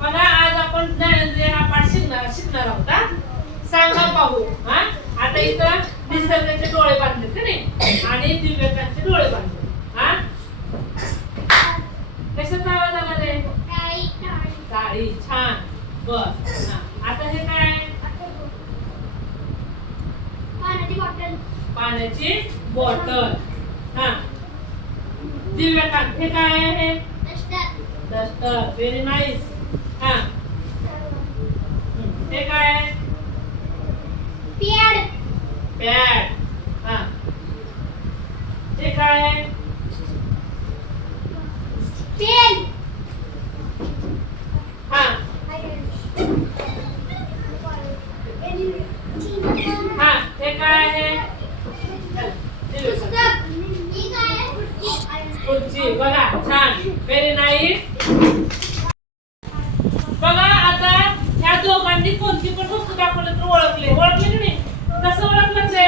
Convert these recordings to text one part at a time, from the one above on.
बघा आज आपण ज्ञानेंद्रिय हा पाठ शिकणार शिकणार आहोत हा? सांगा पाहू हा? आता इथं निसर्गाचे डोळे बांधले का नाही? आणि दिव्यकांचे डोळे बांधले हा? कशाचा आवाज आला रे टाळी छान हा. आता हे काय पाण्याची बॉटल. हा. दिव्यकांत हे काय आहे? डस्टर व्हेरी नाईस हा. हे काय? आहे पॅड. हा. हे काय? आहे हा. हा. हे काय आहे? दिव्यकांत. खुर्ची. बघा छान. व्हेरी नाईस बघा आता ह्या दोघांनी कोणती पण वस्तू दाखवली तर ओळखले. ओळखले की नाही? कसं ओळखलं ते?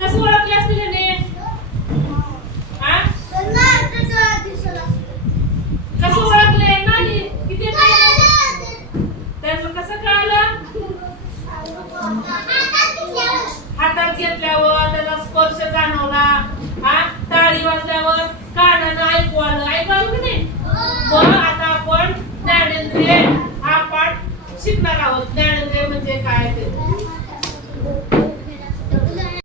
कसं ओळखले असतील ह्याने हा? कसं ओळखले? नाही. किती? त्यांना कसं कळालं? शिकणार आहोत ज्ञानोदय म्हणजे काय ते.